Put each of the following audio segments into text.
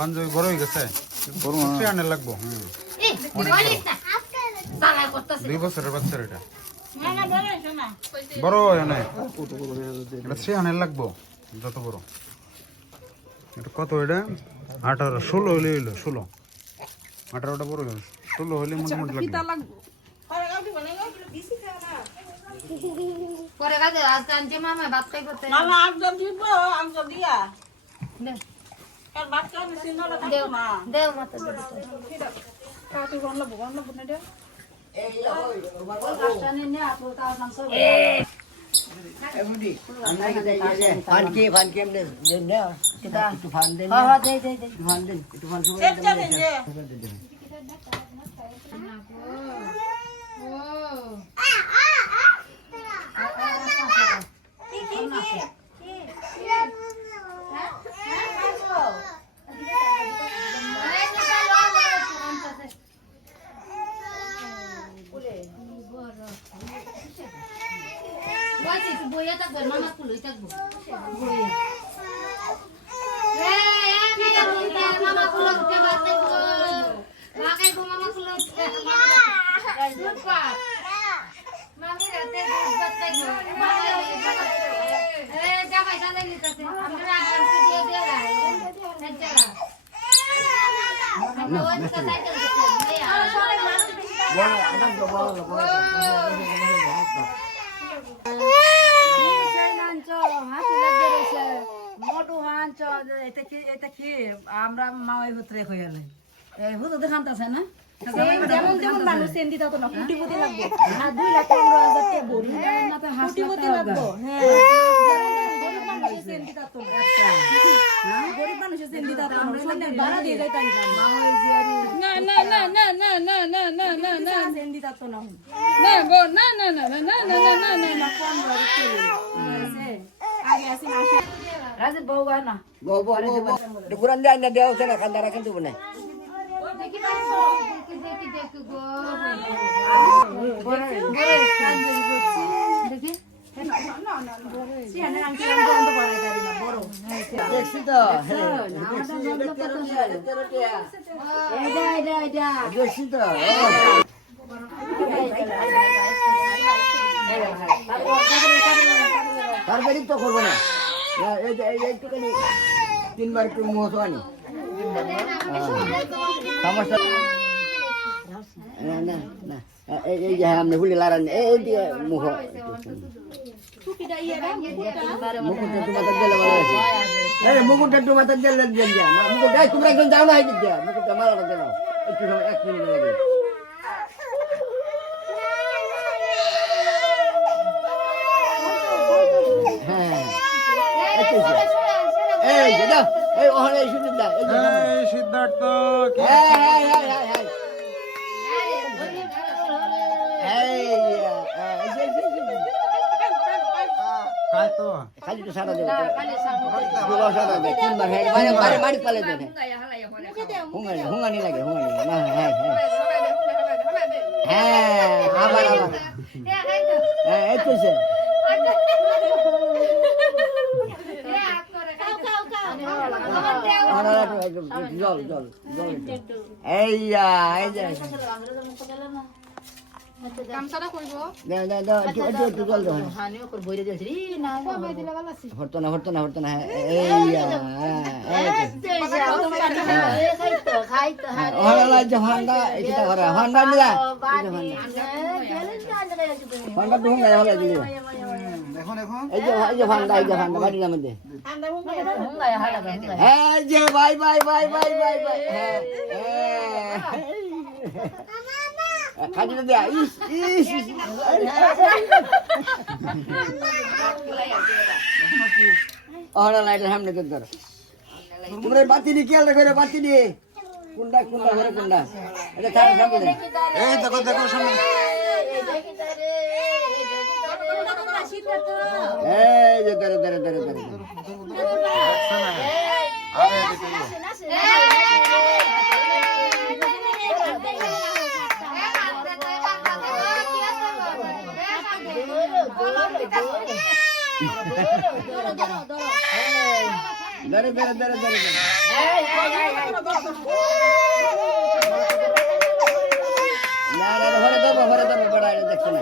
পাঞ্জাবি বড় হয়ে গেছে বড় আনে লাগবো 2 বছরের বাচ্চার এটা বড় হয় না এটা 3 আনে লাগবো যত বড় এটা কত এটা 18 16 হইলে হইলো 16 18টা বড় হইলো 16 হইলে মোটামুটি লাগবে পরে কাজে আজকে আনছে মামা ভাত খাই করতে মামা একদম দিব একদম দিয়া দে কার ভাত খাওয়া মেশিন না দেও না দেও মাথা দে কাটি বন্ধ না দে রাস্তানে নে আপু তার নাম সব ফানকে এমনি দেন না কিদা একটু ফান দেন হ্যাঁ দে দে দে ফান দেন একটু ফান সবাই এক চলে যে বইয়া থাকবো মামা কুলই থাকবো মামা কুলো উঠে ভাত থাকবো মাকাই গো মামা কুলো উঠে মামি রাতে ভাত থাকবো জামাই সাথে নিতেছে আমরা আগে দিয়ে দিয়ে চলা আমরা ওই কথা আমরা মামাই ভুতরে হয়ে গেলে ভুতো দেখান আছে না যেমন যেমন মানুষ সেন্দি দাও তো না কুটিপতি লাগবে আর 2,15,000 টাকা বড়ি কুটিপতি লাগবে হ্যাঁ গরিব মানুষের সেন্দি দাও তো গরিব মানুষের সেন্দি দাও তো আমরা ভাড়া দিয়ে যাই তাই না না না না না না না না না না সেন্দি দাও তো না না গো না না না না না না না না না কোন বাড়িতে আগে আসি না রাজে বউ গায় না গো পুরান দেন না দেও না খান্দা রাখেন তো না দেখি দেখি গো দেখি সিয়ানে আংটি বন্ধ করে দাঁড়ি না বড় দেখছি তো এটা দেখছি তো তারপরে তো করবো না এইটুখানি 3 বার একটু মোহ আনি সমস্যা না না এই যে আপনি ভুলে লারান এই দিয়ে মুখ মুকুটটা একটু মাথার দিলে মুকুটটা তোমরা একজন যাও না মুকুটটা মালাটা দেন একটু সময় 1 মিনিট লাগে এই যে দাও এই ওখানে এই সুন্দর দাও এই সিদ্ধার্থ কি কাই তো খালি তো সারা দেবে সারা দেবে 3 বার বারে মারি পালে দেবে হুঙ্গানি লাগে হুঙ্গানি না হ্যাঁ আবার এই তো সে জল এই যে গামছাটা কইব একটু জল দেবেন হানিও করে বইরে দিয়েছি না কবে দিলে ভালো আছে হরতো না হন্ডা নিলা হন্ডা ঢুঙ্গা হলে দিলি এই যে ভান্ডা বাড়ির মধ্যে হ্যাঁ যে বাই খালি তো দেয়া লাইটের সামনে তো ধরো তোমরা বাতি দিয়ে খেয়াল রাখো বাতি দিয়ে কুন্ডা ঘরে কুন্ডা এটা খারাপ সামনে এই দেখো সামনে এই যে ধরে আরে ধরে না না ঘরে দেবো বড় এটা দেখছো না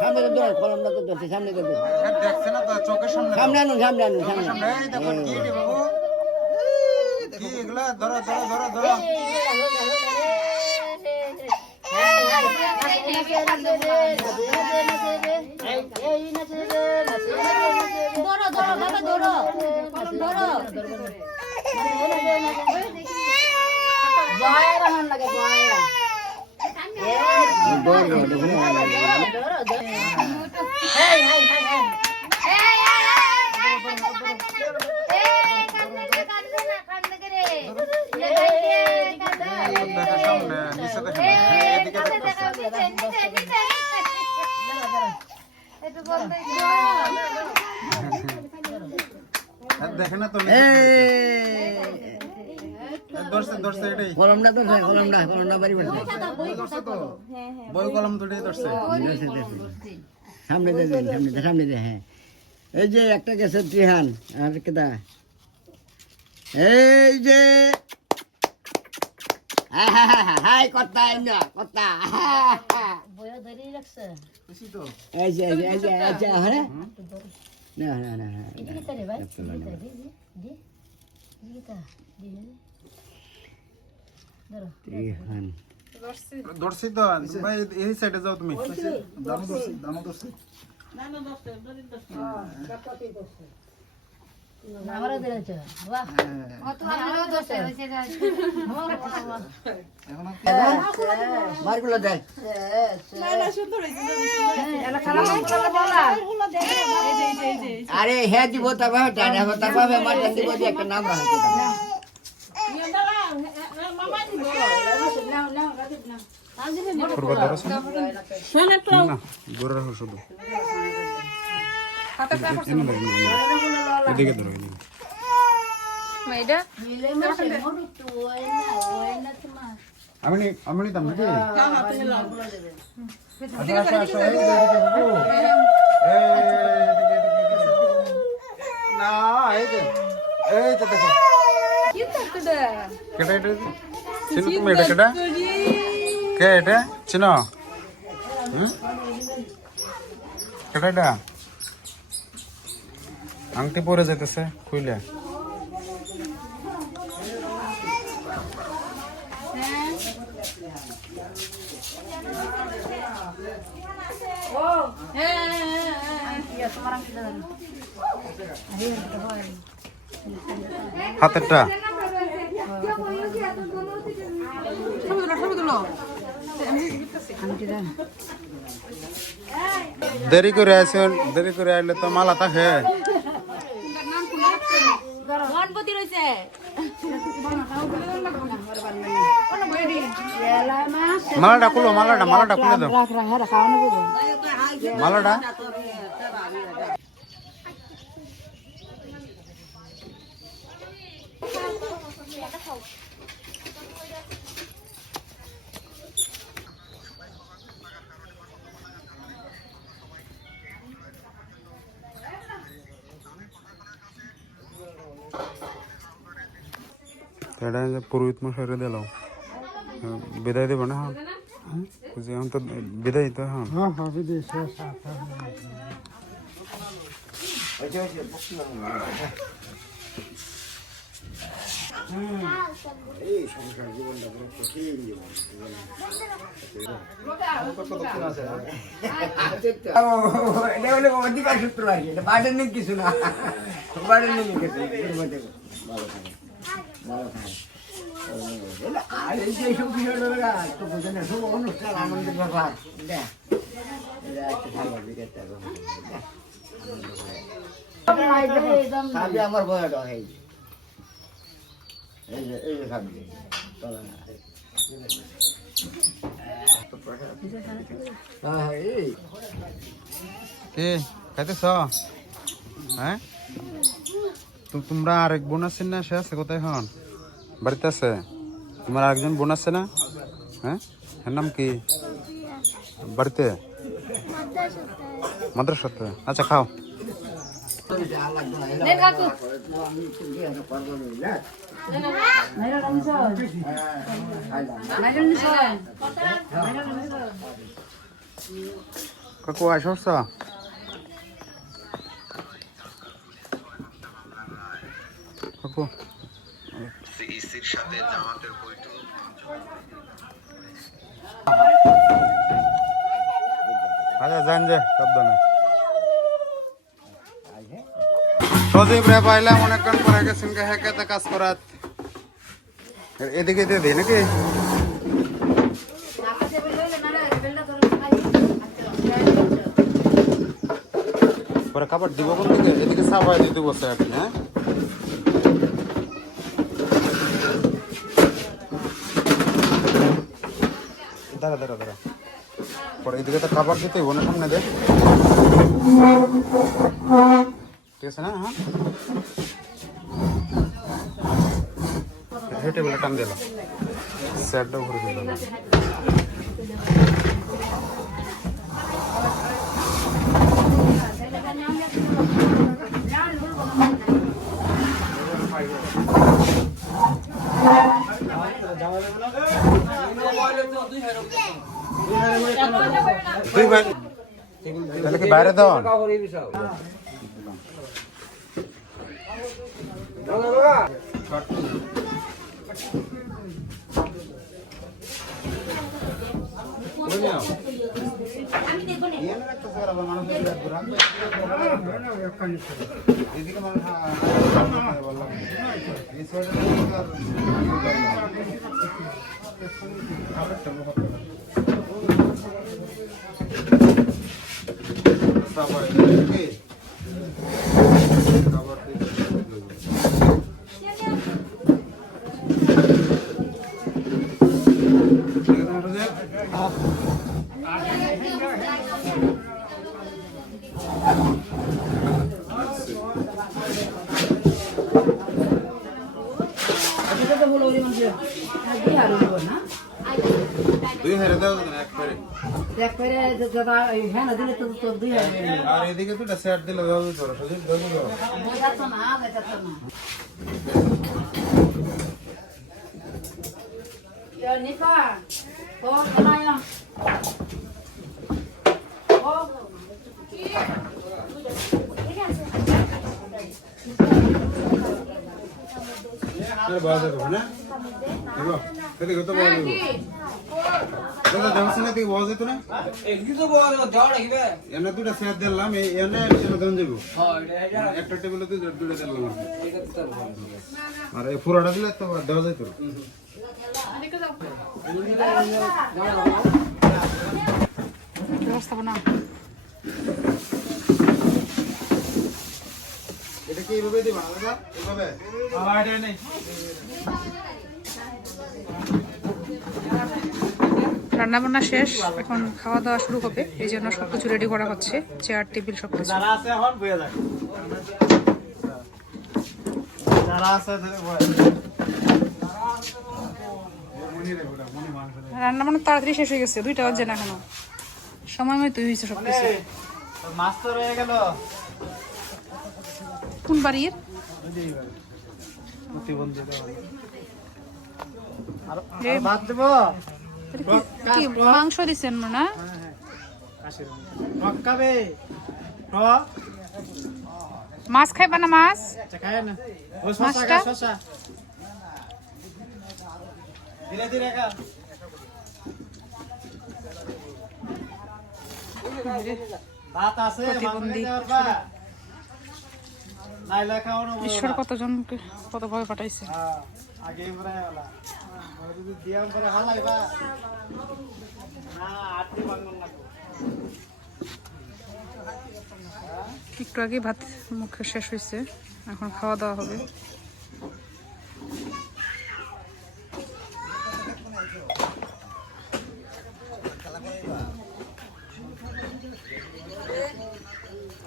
সামনে তো ধর কলমটা তো ধরছে সামনে তো ধর দেখছে না তো চোখের সামনে সামনে আনুন সামনে এই দেখো কি রে বাবু কি এগুলা ধরো ধরো ধরো ধরো ধরো ধরো বাবা ধরো ধরো জয় রহমান লাগে জয় দেখো সামনে নিচে দেখো এদিকে দেখে না তো ধরছে ধরছে এটাই কলমটা ধরছে কলমটা বাড়ি বাড়ছে ধরছে তো বই কলম দুটোই ধরছে সামনে দে হ্যাঁ এই যে একটা গেছে ত্রিহান আর কেদা এই যে হাই কর্তা না কর্তা বয়া ধরে রাখছে খুশি তো এই যে হ্যাঁ না এদিকে তারে ভাই দি দিটা দি ধরো ত্রিহান ধরছি তো ভাই এই সাইডে যাও তুমি দানো ধরছি আমারে দিয়েছে বাহ কত ভালো দোষে হইছে মারগুলো দেখ আরে হ্যাঁ দিব তারপরে মারটা দিব যে একটা নাম রাখা করবা ধরছ না গোরা রাখো শুধু এদিকে ধরো এদিকে মাইডা আমি নিতাম নাকি আসো এই না এই তো দেখো কেটা এটা চিনো তুমি এটা কেটা কে এটা চিনো কেটা এটা আংটি পরে যেতেছে খুইলে হাতেরটা দেরি করে আসেন দেরি করে আইলে তো মালা থাকে গণপতি রয়েছে মালাটা খুলো মালাটা খুলে দাও মালাটা এটা পুরোহিত মশাইরে দিলাম বিদায় দেব না এখন তো বিদায় তো হ্যাঁ অধিকার সূত্র আর কি বাড়ির নেই কিছু না বাড়ির নেই কিছু ভালো থাকে আর এই যে সব বিষয়টা তো বোঝে না সব অনুষ্ঠান আনন্দের ব্যাপার দেখ খাবি আমার বয়াটা এই যে খাবি কে খাইতেছ হ্যাঁ তোমরা আরেক বোন আছেন না সে আছে কোথায় এখন বাড়িতে আছে তোমার আরেকজন বোন আছে না হ্যাঁ এর নাম কি বাড়িতে মাদ্রাসাতে আচ্ছা খাও কাকু নাইরা নিছ নাইরা নিছ কাকু আসছ কাকু আচ্ছা জান যে শব্দ না সজীব রে পাইলাম অনেকক্ষণ পরে গেছেন হেঁকে কাজ করাত এদিকে দিয়ে দিই নাকি পরে কাপড় দিব কোন দিকে এদিকে সাফাই দিতে বসে আপনি হ্যাঁ দাঁড়া দাঁড়া দাঁড়া পরে এদিকে তো খাবার দিতে হইব না সামনে দে ঠিক আছে না হ্যাঁ হেঁটে বেলা টান দিল স্যারটা ঘুরে দিল দুই ভাই তাহলে কি বাইরে দাও দুই হারে দাও একবারে হ্যাঁ না দিলে তো দুই আর এদিকে তো সেট দিলে দাও ধরো সজীব দাও নিকা ও খানায়া ও আরে বাজে তো না দেখো এদিকে তো বল দাদা দেখছ না তুই বাজে তো না একটু তো বল দাও রাখবে এনে দুটো সেট দিলাম এনে এনে দাম দেব হ্যাঁ এটা একটা টেবিলে তুই দুটো দিলাম এটা তো ভালো আর এই পুরোটা দিলে তো দেওয়া যায় তো ব্যবস্থাপনা এটা কি এইভাবে দিবা দাদা এইভাবে এটা নেই রান্না বান্না শেষ এখন খাওয়া দাওয়া শুরু হবে এই জন্য সবকিছু রেডি করা হচ্ছে চেয়ার টেবিল সবকিছু যারা আছে এখন বইয়া যায় যারা আছে রান্না বান্না তাড়াতাড়ি শেষ হয়ে গেছে 2টা বাজে না এখনো সময় মতো হয়েছে সবকিছু মাছ তো রয়ে গেল কোন বাড়ির প্রতিবন্ধী আর এ, ভাত দেব কি মাংস দিচ্ছেন না কাশির টক খাবে টক মাছ খাইবা না মাছ আচ্ছা খায় না ওই শশা মাছটা? খায় শশা ধীরে ধীরে খা ভাত আছে প্রতিবন্ধী নাইলে খাওয়ানো ঈশ্বর কতজনকে কত ভয় পাঠাইছে আগে পরে वाला যদি দিয়াম পরে হালাইবা না আটটি বাঙ্গন লাগবে একটু আগে ভাত মুখে শেষ হয়েছে এখন খাওয়া দাওয়া হবে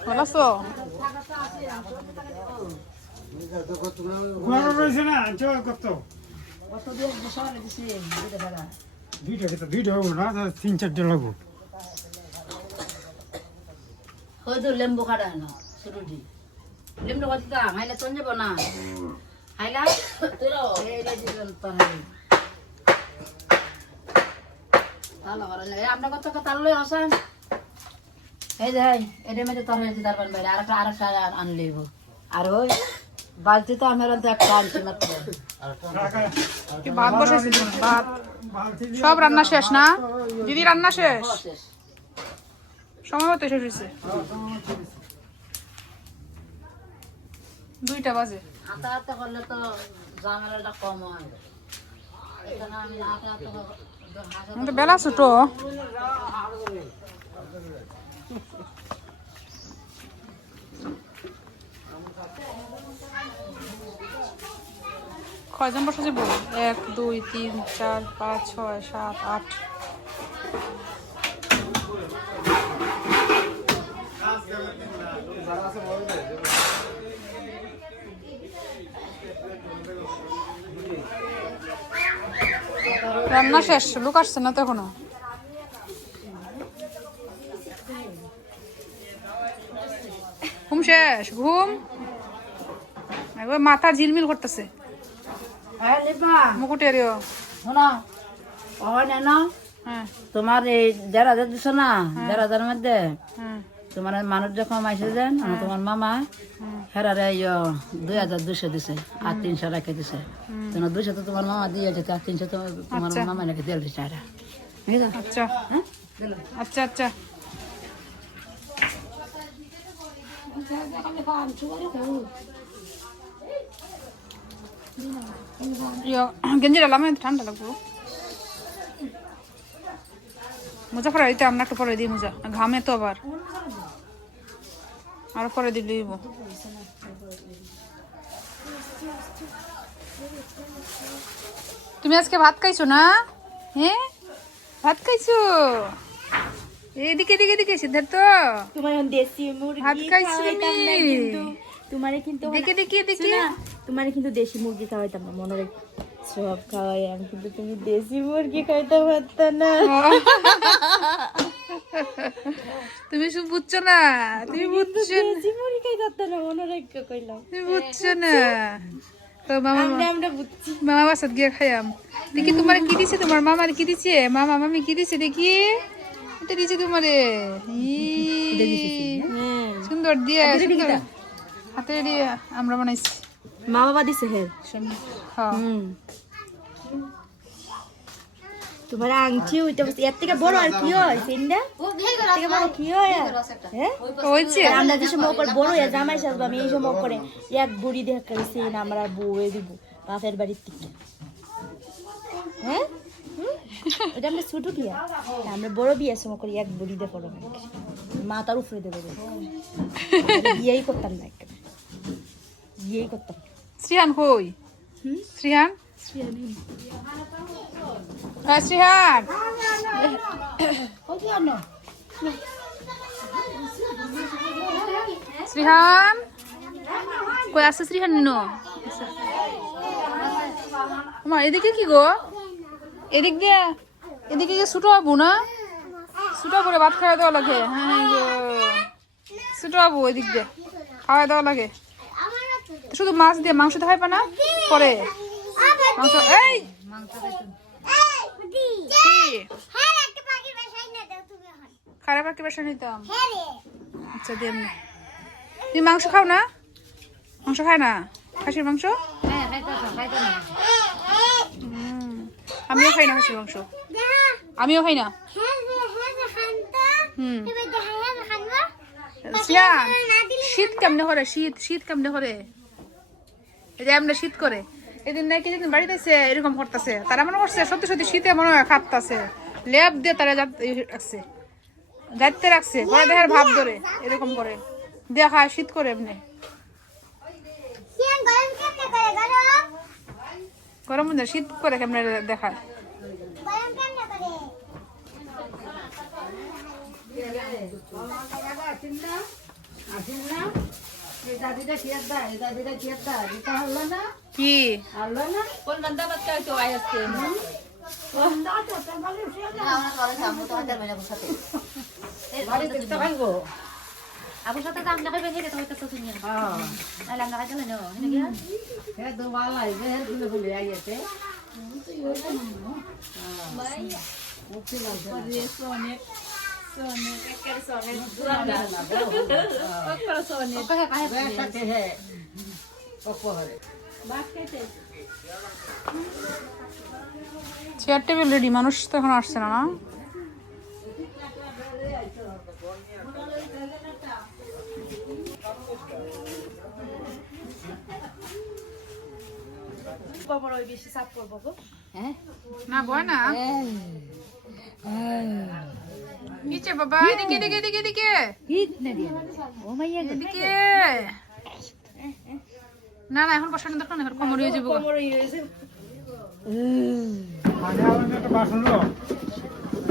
ভালো আছো কোয়ার রইছে না আনছো কত কত দিয়ে বসালে দিছি দুইটা ছাড়া দুইটা হবে না 3-4টা লাগবে হয়তো লেম্বু কাটা না শুরু দি লেম্বু কাটা মাইলে চন যাব না খাইলা এই রে দিল তরকারি তাহলে বলেন এই আমরা কত কথা লই আছেন এই যে এর মধ্যে তরকারি দিতে পারবেন ভাই আরেকটা আনলেইব আর ওই বালতি তো আমার তো একটা আনছি মাত্র কি ভাত বসেছি তুমি? ভাত সব রান্না শেষ না দিদি? রান্না শেষ, সময় মতো শেষ হয়েছে। 2টা বাজে। হাতে হাতে করলে তো ঝামেলাটা কম হয়। এখানে আমি হাতে হাতে আমাদের বেলা ছোট। কয়জন বসেছে বল? 1 2 3 4 5 6 7 8। রান্না শেষ, লোক আসছে না তো এখনো। ঘুম শেষ, ঘুম একবার মাথা ঝিলমিল করতেছে। হ্যাঁ লিপা মুকুটেরিও শোনো হয় না হ্যাঁ তোমার এই 1,500 দিছ না 1,500 মধ্যে হ্যাঁ তোমার মানুষ যখন মাইছে দেন তোমার মামা হেরারে 2,200 দিছে আর 300 রেখে দিছে তোমার 200 তো তোমার মামা দিয়েছে আর 300 তো তোমার মামা রেখে দিয়ে দিছে। আচ্ছা আচ্ছা আচ্ছা গেঞ্জি ডালাম, ঠান্ডা লাগবো। মোজা পরে দিতে আমরা একটু পরে দিই মোজা, ঘামে তো আবার আরো পরে দিলেই। তুমি আজকে ভাত খাইছো না? হ্যাঁ ভাত খাইছো? এদিকে এদিকে এদিকে সিদ্ধার্থ তোমার দেশি মুরগি ভাত খাইছো খাওয়াইতাম না তুমি? কিন্তু তোমারে কিন্তু দেখে দেখে দেখে তোমারে কিন্তু দেশি মুরগি খাওয়াইতাম না, মনে রেখো। সব খাওয়াই আমি, কিন্তু তুমি দেশি মুরগি খাইতে পারত না। তুমি সব বুঝছো না, তুমি বুঝছো না, দেশি মুরগি খাইতে পারত না, মনে রেখো কইলাম। তুমি বুঝছো না। তো মামা আমরা বুঝছি। মামা বাসাত গিয়ে খাইয়াম। দেখি তোমার কি দিছে, তোমার মামার কি দিছে, মামা মামি কি দিছে দেখি। এটা দিছে তোমারে, সুন্দর দিয়ে সুন্দর হাতে দিয়ে আমরা বানাইছি। মা বাবা দিছে হে হ্যাঁ তোমার আংটি ওইটা এর থেকে বড় আর কি হয় সিনটা? এর থেকে বড় কি হয় আর? হ্যাঁ হয়েছে। আর আমরা যে সময় করে বড় হয়ে জামাই সাজবো, আমি এই সময় করে এক বুড়ি দেখ করে সিন আমরা বউয়ে দিব বাপের বাড়ির থেকে। হ্যাঁ এটা আমরা ছোট কি আর? আমরা বড় বিয়ের সময় করি এক বুড়ি দিয়ে পড়ো মাথার উপরে দেবো, বিয়েই করতাম না, বিয়েই করতাম। শ্রীহান কই? শ্রীহান হ্যাঁ শ্রীহান শ্রীহান কই আছে? শ্রীহান নো মা এদিকে কি গো? এদিক দিয়ে এদিকে যে ছোট আবু না, ছোট আবুরে ভাত খাওয়া দেওয়া লাগে। হ্যাঁ গো ছোট আবু এদিক দিয়ে খাওয়া দেওয়া লাগে। শুধু মাছ দিয়ে মাংস তো খাইবা না পরে মাংস? এই খারাপ আর কি বাসা নিতাম। আচ্ছা দিয়ে তুমি মাংস খাও না? মাংস খায় না? খাসির মাংস? আমিও খাই না খাসির মাংস, আমিও খাই না। শীত কেমনে করে? শীত শীত কেমনে করে? এই যে আমরা শীত করে এদিন নাকি যেদিন বাড়িতে এরকম করতেছে, তারা মনে করছে সত্যি সত্যি শীতে মনে হয় খাপতাছে, লেপ দিয়ে তারা রাখছে, যাইতে রাখছে, ঘরে দেখার ভাব ধরে এরকম করে দেখা শীত করে এমনি। গরম মধ্যে শীত করে কেমনে দেখায়। কি আবুর সাথে কাম দেখাই বেশি রে তো তুমি আলা না খাইতে না এনে কি হে তো ভালো আছে হে ফুলে ফুলে আইছে চেয়ার টেবিল রেডি, মানুষ তো এখন আসছে না না? বাবার ওই বেশি চাপ করবো গো। হ্যাঁ না বয় না নিচে বাবা, এদিকে এদিকে এদিকে এদিকে হিট না দিয়ে ও মাইয়া এদিকে। না না এখন বসানো দরকার না, এখন কোমর হয়ে যাবো। কোমর ইয়ে হয়েছে। আগে আমাদের একটা বাসন লো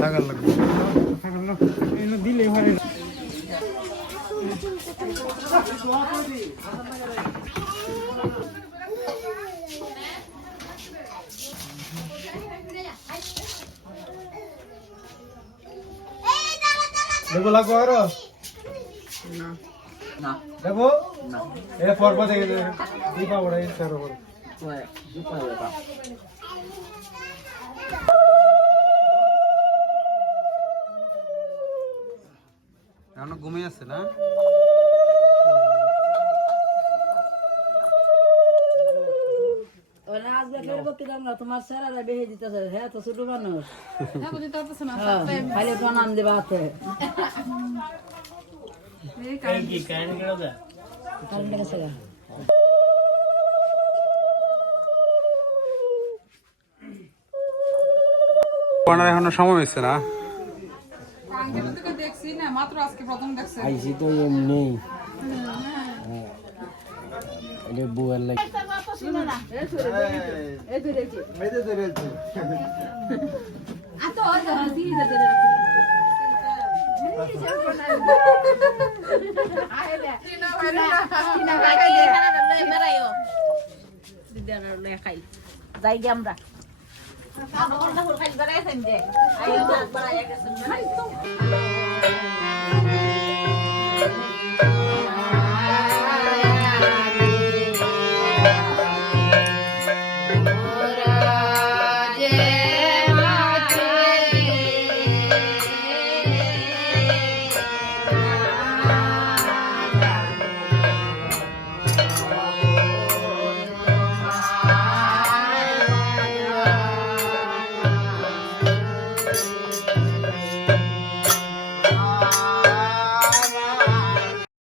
লাগার লাগবে এনে দিলে হয় দেখো লাগো আরো না দেখো এ পর্ব দেখে দিপা বড় এই সর বড় ওই দুপায় ওটা এখন ঘুমিয়ে আছে না? ওরা আজকে ফের করতে না তোমার স্যারেরা বেহে দিতেছে হ্যাঁ তো ছোট মানুষ হ্যাঁ বুঝতে পারতেছ না? খালি প্রণাম দেবা আছে কারেন্ট গেছে গা পড়ার এখনো সময় হয়েছে না? দেখছি না, মাত্র আজকে প্রথম দেখছি। আইসি তো এমনি এটা বুয়ার লাগে মেজে ধরেছে যাই গে আমরা খাই বেড়াইছেন যে আইও ভাত বাড়াইয়া গেছেন